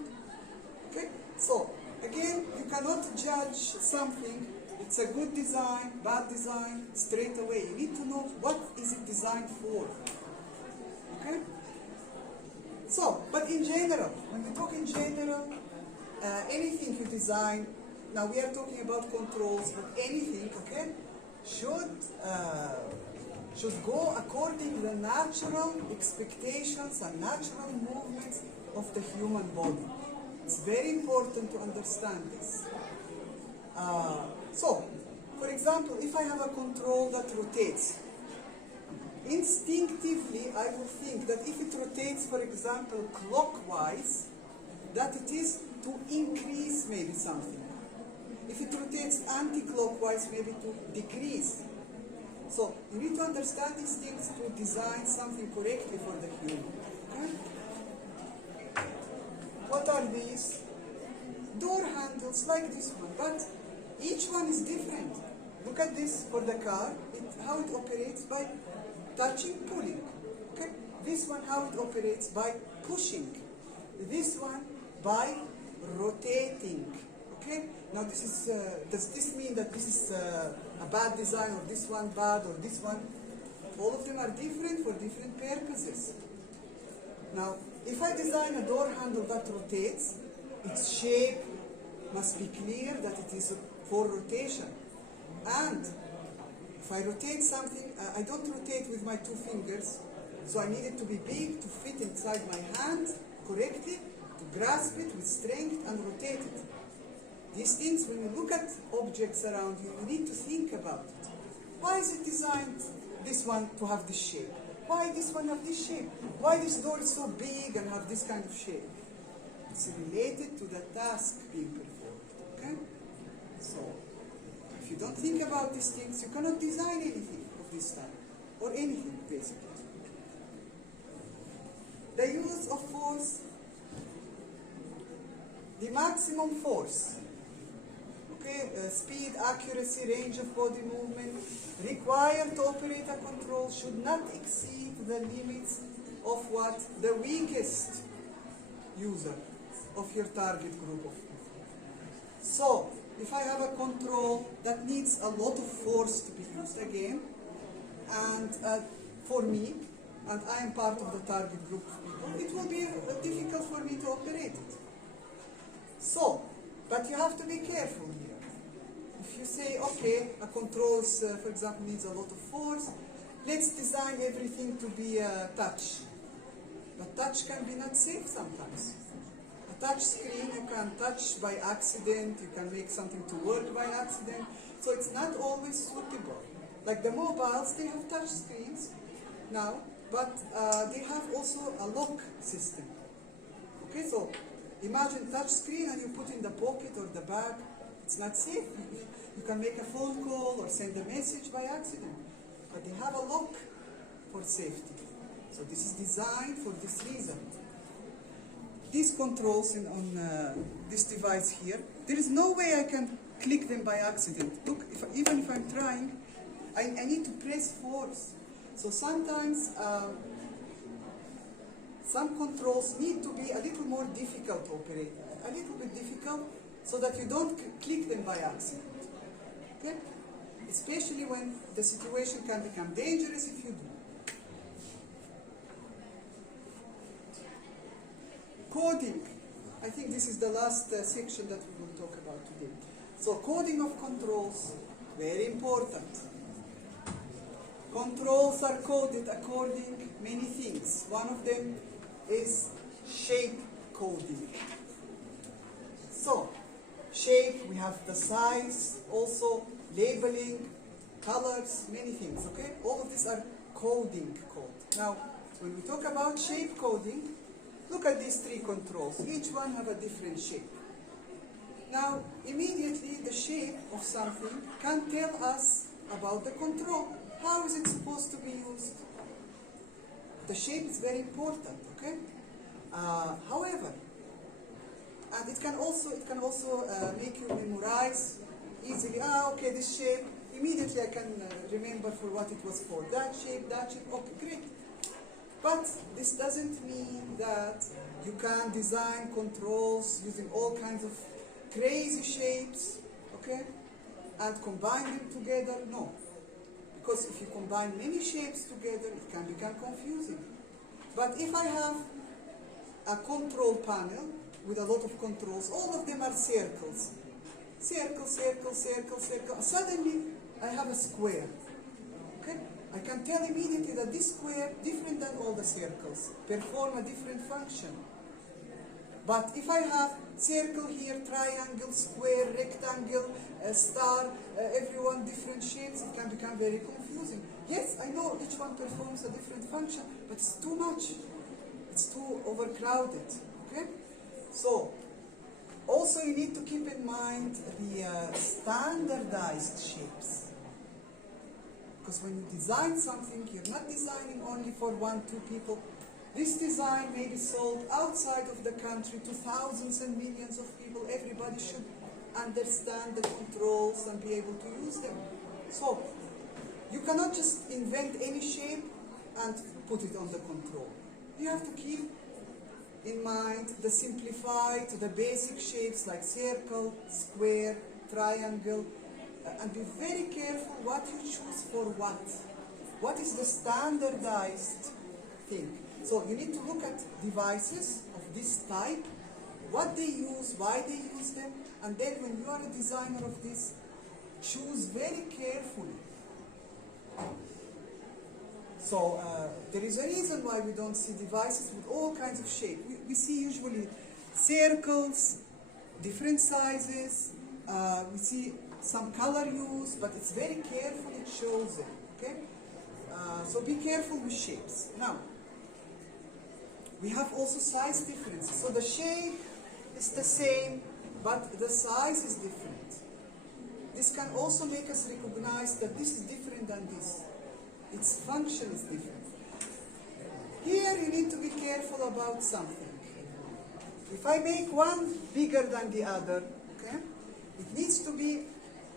Okay? So, again, you cannot judge something. It's a good design, bad design, straight away. You need to know what is it designed for. Okay? So, but in general, when we talk in general, anything you design, now we are talking about controls, but anything, okay, should go according to the natural expectations and natural movements of the human body. It's very important to understand this. So, for example, if I have a control that rotates, instinctively I will think that if it rotates, for example, clockwise, that it is to increase maybe something. If it rotates anti-clockwise, maybe to decrease. So you need to understand these things to design something correctly for the human. Okay? What are these? Door handles like this one, but each one is different. Look at this for the car, how it operates by touching, pulling. Okay? This one, how it operates by pushing. This one by rotating. Okay? Now this is, does this mean that this is a bad design, or this one bad, or this one? All of them are different for different purposes. Now, if I design a door handle that rotates, its shape must be clear that it is for rotation. And if I rotate something, I don't rotate with my 2 fingers, so I need it to be big to fit inside my hand correctly, to grasp it with strength and rotate it. These things, when you look at objects around you, you need to think about it. Why is it designed, this one, to have this shape? Why this one have this shape? Why this door is so big and have this kind of shape? It's related to the task being performed. Okay? So, if you don't think about these things, you cannot design anything of this type, or anything, basically. The use of force, the maximum force. Okay, speed, accuracy, range of body movement required to operate a control should not exceed the limits of what? The weakest user of your target group of people. So, if I have a control that needs a lot of force to be used again, and for me, and I am part of the target group of people, it will be difficult for me to operate it. So, but you have to be careful here. If you say, okay, a control, for example, needs a lot of force, let's design everything to be touch. But touch can be not safe sometimes. A touch screen you can touch by accident, you can make something to work by accident, so it's not always suitable. Like the mobiles, they have touch screens now, but they have also a lock system. Okay, so imagine touch screen and you put in the pocket or the bag. It's not safe. You can make a phone call or send a message by accident, but they have a lock for safety. So this is designed for this reason. These controls on this device here, there is no way I can click them by accident. Look, even if I'm trying, I need to press force. So sometimes some controls need to be a little more difficult to operate, a little bit difficult, so that you don't click them by accident. Okay? Especially when the situation can become dangerous if you do. Coding. I think this is the last section that we will talk about today. So coding of controls, very important. Controls are coded according many things. One of them is shape coding. So, shape, we have the size, also labeling, colors, many things, okay? All of these are coding code. Now, when we talk about shape coding, look at these 3 controls. Each one have a different shape. Now, immediately the shape of something can tell us about the control. How is it supposed to be used? The shape is very important, okay? However, and it can also make you memorize easily. Okay, this shape, immediately I can remember for what it was for. That shape, okay, great. But this doesn't mean that you can design controls using all kinds of crazy shapes, okay, and combine them together. No. Because if you combine many shapes together, it can become confusing. But if I have a control panel with a lot of controls, all of them are circles. Circle, circle, circle, circle. Suddenly, I have a square. Okay? I can tell immediately that this square, different than all the circles, perform a different function. But if I have circle here, triangle, square, rectangle, star, everyone different shapes, it can become very confusing. Yes, I know each one performs a different function, but it's too much. It's too overcrowded. Okay? So, also you need to keep in mind the standardized shapes. Because when you design something, you're not designing only for 1-2 people. This design may be sold outside of the country to thousands and millions of people. Everybody should understand the controls and be able to use them. So, you cannot just invent any shape and put it on the control. You have to keep in mind the simplified, the basic shapes like circle, square, triangle, and be very careful what you choose for what. What is the standardized thing? So you need to look at devices of this type, what they use, why they use them, and then when you are a designer of this, choose very carefully. So there is a reason why we don't see devices with all kinds of shape. We see usually circles, different sizes, we see some color use, but it's very carefully chosen, okay? So be careful with shapes. Now, we have also size differences. So the shape is the same, but the size is different. This can also make us recognize that this is different than this. Its function is different. Here you need to be careful about something. If I make one bigger than the other, okay, it needs to be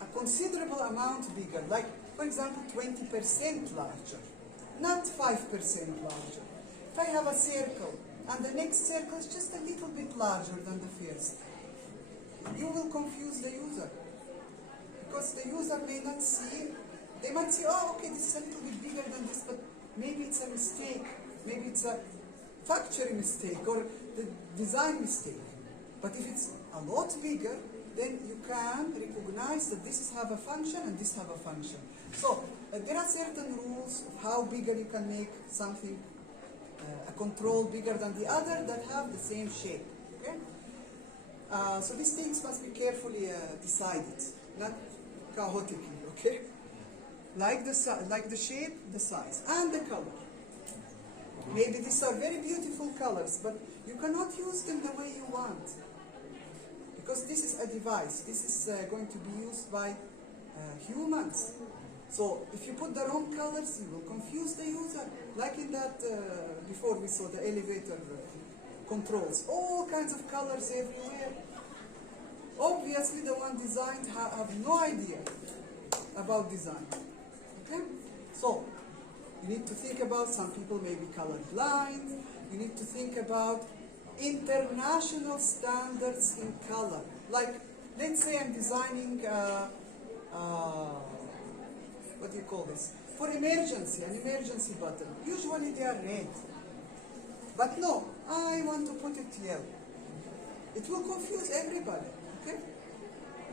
a considerable amount bigger, like, for example, 20% larger, not 5% larger. If I have a circle, and the next circle is just a little bit larger than the first, you will confuse the user. Because the user may not see, they might say, oh, okay, this is a little bit bigger than this, but maybe it's a mistake. Maybe it's a factory mistake or the design mistake. But if it's a lot bigger, then you can recognize that this have a function and this have a function. So there are certain rules of how bigger you can make something, a control bigger than the other that have the same shape. Okay? So these things must be carefully decided, not chaotically. Okay? Like the shape, the size, and the color. Maybe these are very beautiful colors, but you cannot use them the way you want. Because this is a device. This is going to be used by humans. So if you put the wrong colors, you will confuse the user. Like in that, before we saw the elevator controls. All kinds of colors everywhere. Obviously the one designed have no idea about design. Okay? So, you need to think about, some people may be colorblind. You need to think about international standards in color. Like, let's say I'm designing, what do you call this? For emergency, an emergency button. Usually they are red. But no, I want to put it yellow. It will confuse everybody, okay?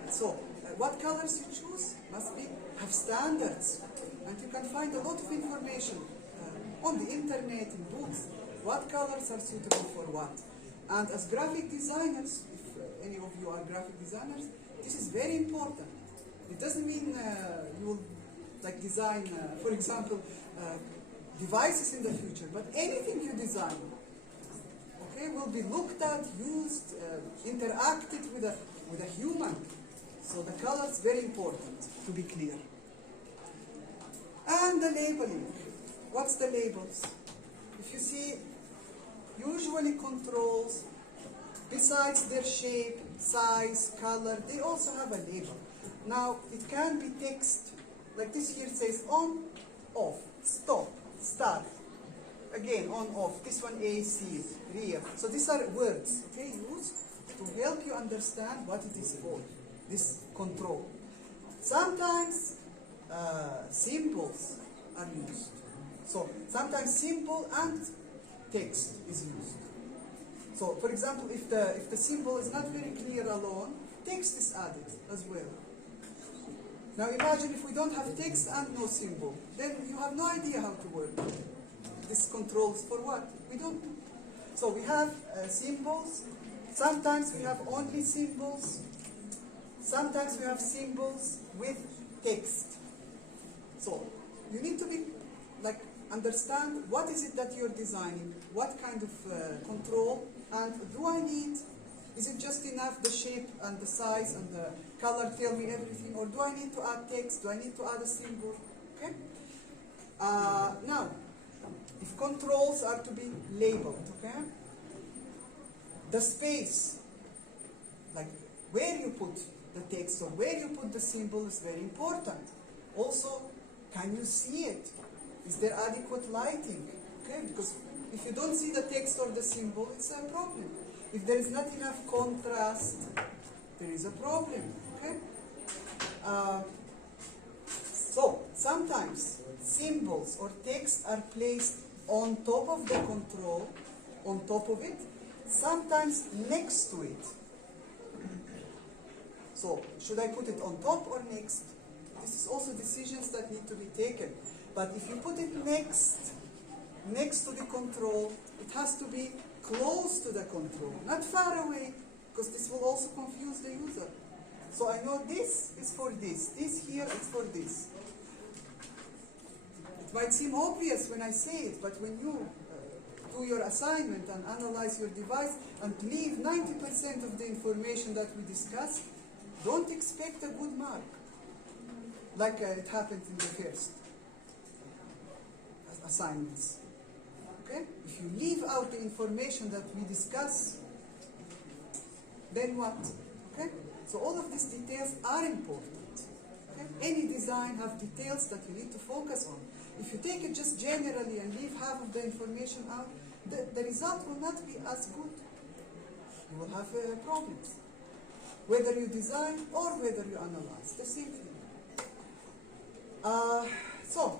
So, what colors you choose must have standards. And you can find a lot of information on the internet, in books, what colors are suitable for what. And as graphic designers, if any of you are graphic designers, this is very important. It doesn't mean you will design, for example, devices in the future, but anything you design, okay, will be looked at, used, interacted with a human. So the color is very important to be clear. And the labeling. What's the labels? If you see, usually controls, besides their shape, size, color, they also have a label. Now, it can be text, like this here says on, off, stop, start. Again, on, off. This one AC, rear. So these are words, okay, used to help you understand what it is for, this control. Sometimes symbols are used. So sometimes symbol and text is used. So for example, if the symbol is not very clear alone, text is added as well. Now imagine if we don't have text and no symbol, then you have no idea how to work. This controls for what? We don't. So we have symbols. Sometimes we have only symbols. Sometimes we have symbols with text. So you need to be understand what is it that you're designing, what kind of control, and do I need Is it just enough the shape and the size and the color tell me everything, or do I need to add text? Do I need to add a symbol? Okay. Now, if controls are to be labeled, okay, the space, like where you put the text or where you put the symbol is very important. Also, can you see it? Is there adequate lighting? Okay, because if you don't see the text or the symbol, it's a problem. If there is not enough contrast, there is a problem. Okay. So sometimes symbols or text are placed on top of the control, on top of it, sometimes next to it. So should I put it on top or next? This is also decisions that need to be taken. But if you put it next to the control, it has to be close to the control, not far away, because this will also confuse the user. So I know this is for this here is for this. It might seem obvious when I say it, but when you do your assignment and analyze your device and leave 90% of the information that we discussed, don't expect a good mark, like it happened in the first assignments. Okay? If you leave out the information that we discuss, then what? Okay? So all of these details are important. Okay? Any design have details that you need to focus on. If you take it just generally and leave half of the information out, the result will not be as good. You will have problems. Whether you design or whether you analyze, the same thing. So,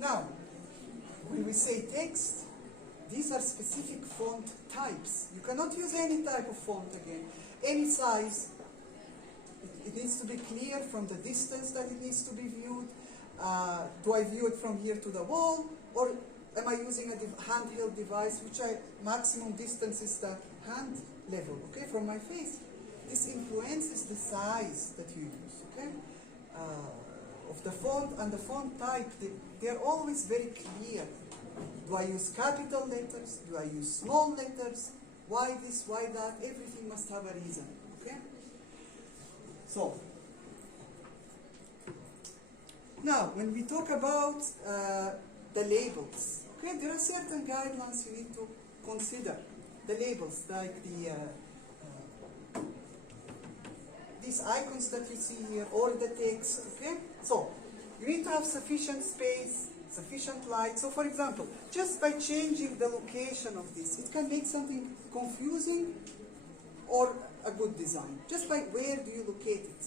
now, when we say text, these are specific font types. You cannot use any type of font again, any size. It needs to be clear from the distance that it needs to be viewed. Do I view it from here to the wall, or am I using a handheld device, which maximum distance is the hand level, okay, from my face? This influences the size that you use, okay, of the font and the font type. They are always very clear. Do I use capital letters? Do I use small letters? Why this, why that? Everything must have a reason, okay? So, now, when we talk about the labels, okay, there are certain guidelines you need to consider. The labels, like these icons that you see here, or the text, okay? So, you need to have sufficient space, sufficient light. So, for example, just by changing the location of this, it can make something confusing or a good design. Just by where do you locate it?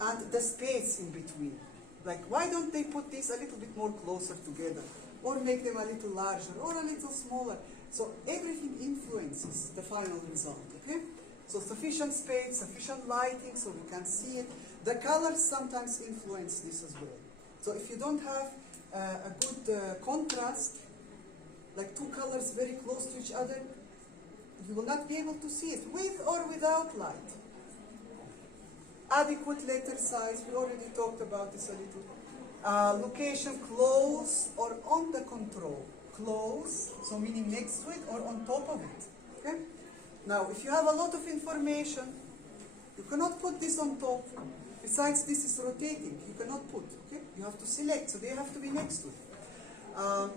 And the space in between. Like, why don't they put these a little bit more closer together? Or make them a little larger, or a little smaller? So everything influences the final result, okay? So sufficient space, sufficient lighting so we can see it. The colors sometimes influence this as well. So if you don't have a good contrast, like two colors very close to each other, you will not be able to see it, with or without light. Adequate letter size, we already talked about this a little. Location close or on the control. Close, so meaning next to it or on top of it. Okay? Now, if you have a lot of information, you cannot put this on top. Besides, this is rotating. You cannot put. Okay? You have to select, so they have to be next to it.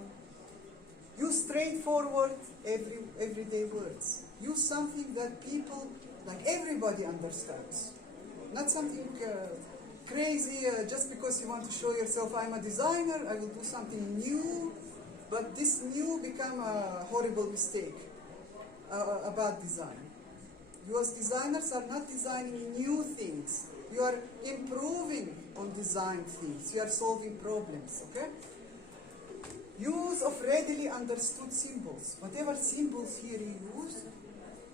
Use straightforward, everyday words. Use something that people, like everybody, understands. Not something crazy just because you want to show yourself, I'm a designer, I will do something new, but this new become a horrible mistake, a bad design. You as designers are not designing new things. You are improving on design things. You are solving problems, okay? Use of readily understood symbols. Whatever symbols here you use,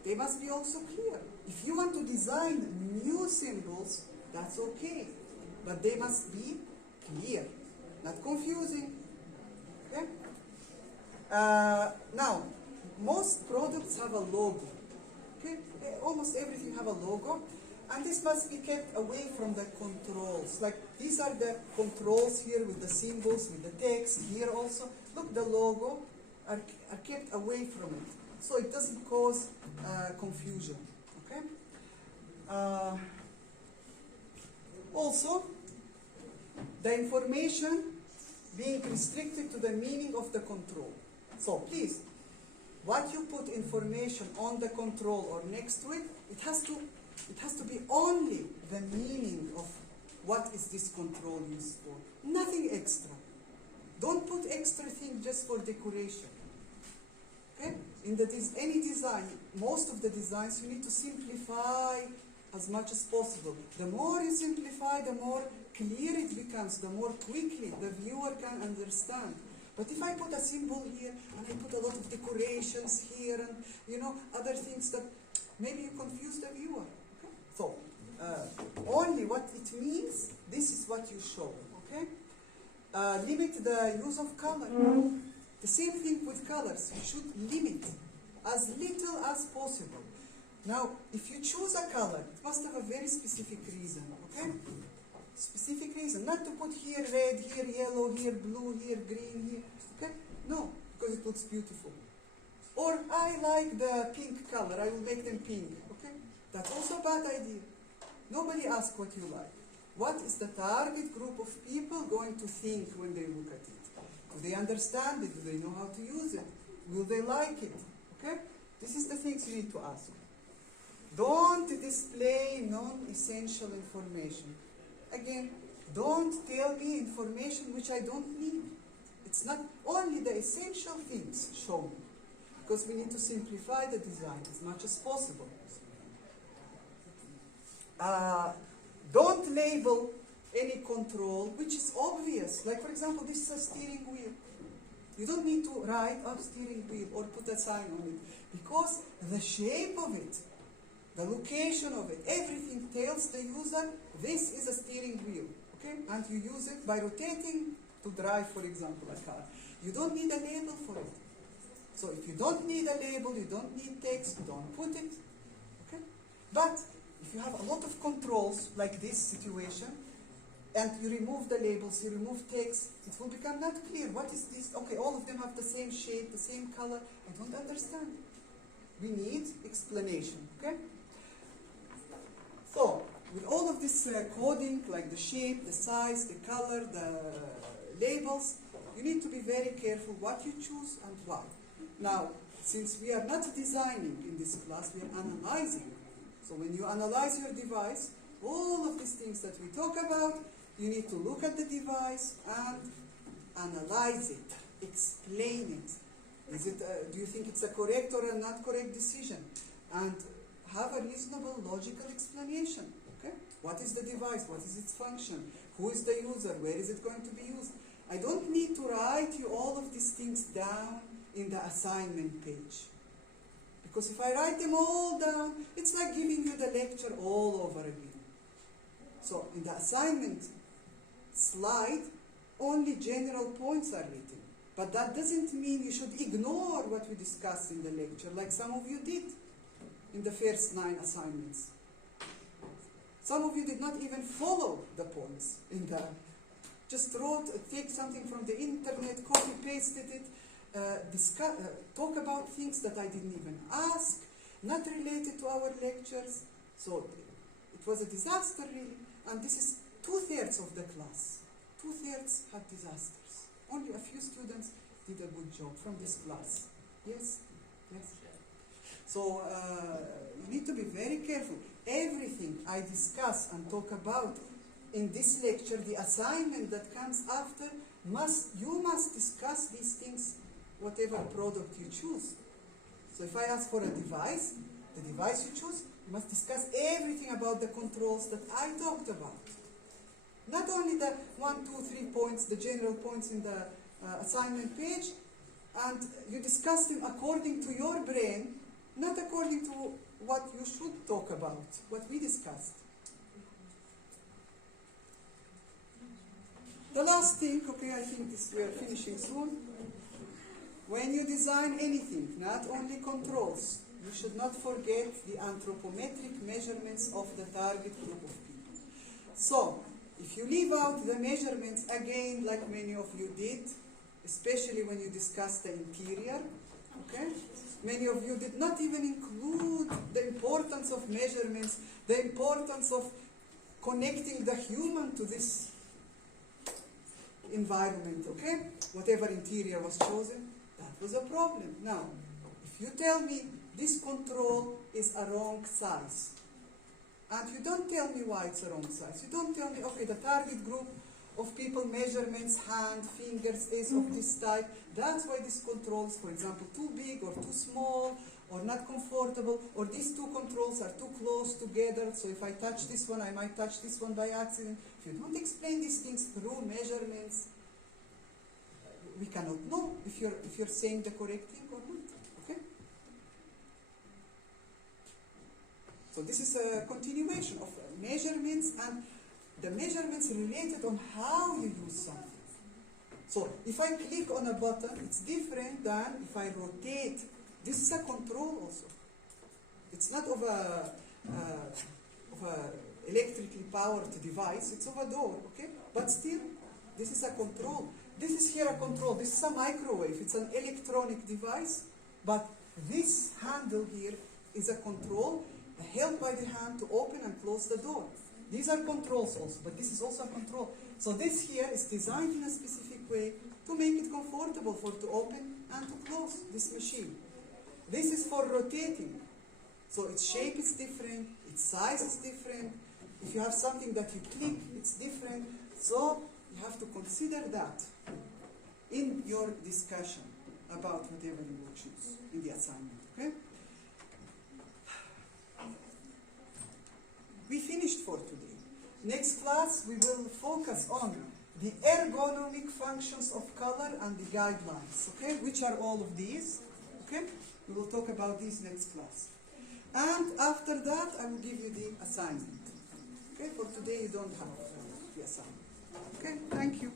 they must be also clear. If you want to design new symbols, that's okay. But they must be clear, not confusing. Okay? Now, most products have a logo. Okay? Almost everything have a logo. And this must be kept away from the controls. Like, these are the controls here with the symbols, with the text here also. Look, the logo are kept away from it. so it doesn't cause confusion. Okay. Also, the information being restricted to the meaning of the control. So please, what you put information on the control or next to it, it has to be only the meaning of what is this control used for. Nothing extra. Don't put extra things just for decoration. Okay? In any design, most of the designs, you need to simplify as much as possible. The more you simplify, the more clear it becomes, the more quickly the viewer can understand. But if I put a symbol here, and I put a lot of decorations here, and other things that maybe you confuse the viewer. Okay? So, only what it means, this is what you show. Okay? Limit the use of color. The same thing with colors. You should limit as little as possible. Now, if you choose a color, it must have a very specific reason. Okay? Specific reason. Not to put here red, here yellow, here blue, here green, here. Okay? No, because it looks beautiful. Or I like the pink color, I will make them pink. Okay? That's also a bad idea. Nobody asks what you like. What is the target group of people going to think when they look at it? Do they understand it? Do they know how to use it? Will they like it? Okay? This is the things you need to ask. Don't display non-essential information. Again, don't tell me information which I don't need. It's not only the essential things shown, because we need to simplify the design as much as possible. Don't label any control which is obvious. Like, for example, this is a steering wheel. You don't need to write a steering wheel or put a sign on it, because the shape of it, the location of it, everything tells the user this is a steering wheel. Okay? And you use it by rotating to drive, for example, a car. You don't need a label for it. So if you don't need a label, you don't need text, don't put it. Okay? But if you have a lot of controls, like this situation, and you remove the labels, you remove text, it will become not clear. What is this? Okay, all of them have the same shape, the same color. I don't understand. We need explanation. Okay? So, with all of this coding, like the shape, the size, the color, the labels, you need to be very careful what you choose and why. Now, since we are not designing in this class, we are analyzing. So when you analyze your device, all of these things that we talk about, you need to look at the device and analyze it, explain it. Do you think it's a correct or a not correct decision? And have a reasonable logical explanation. Okay? What is the device? What is its function? Who is the user? Where is it going to be used? I don't need to write you all of these things down in the assignment page. Because if I write them all down, it's like giving you the lecture all over again. So in the assignment slide, only general points are written. But that doesn't mean you should ignore what we discussed in the lecture, like some of you did in the first 9 assignments. Some of you did not even follow the points in the, just take something from the internet, copy-pasted it, talk about things that I didn't even ask, not related to our lectures. So it was a disaster really, and this is 2/3 of the class. 2/3 had disasters. Only a few students did a good job from this class. Yes? Yes? So you need to be very careful. Everything I discuss and talk about in this lecture, the assignment that comes after, you must discuss these things, whatever product you choose. So if I ask for a device, the device you choose, you must discuss everything about the controls that I talked about. Not only the 1, 2, 3 points, the general points in the assignment page, and you discuss them according to your brain, not according to what you should talk about, what we discussed. The last thing, okay, I think we are finishing soon. When you design anything, not only controls, you should not forget the anthropometric measurements of the target group of people. So, if you leave out the measurements again, like many of you did, especially when you discuss the interior, Okay? Many of you did not even include the importance of measurements, the importance of connecting the human to this environment, okay? Whatever interior was chosen, that was a problem. Now, if you tell me this control is a wrong size, and you don't tell me why it's a wrong size, you don't tell me, okay, the target group of people measurements, hand, fingers is of this type, that's why this control is, for example, too big or too small, or not comfortable, or these two controls are too close together, so if I touch this one, I might touch this one by accident. If you don't explain these things through measurements, we cannot know if you're saying the correct thing or not. Okay? So this is a continuation of measurements, and the measurements related on how you use something. So if I click on a button, it's different than if I rotate. This is a control also. It's not of a electrically powered device, it's of a door, okay? But still, this is a control. This is here a control. This is a microwave. It's an electronic device, but this handle here is a control held by the hand to open and close the door. These are controls also, but this is also a control. So this here is designed in a specific way to make it comfortable for to open and to close this machine. This is for rotating. So its shape is different, its size is different. If you have something that you click, it's different. So you have to consider that in your discussion about whatever you will choose in the assignment, okay? We finished for today. Next class, we will focus on the ergonomic functions of color and the guidelines, okay? Which are all of these, okay? We will talk about these next class. And after that, I will give you the assignment. Okay, for today you don't have the assignment. Okay, thank you.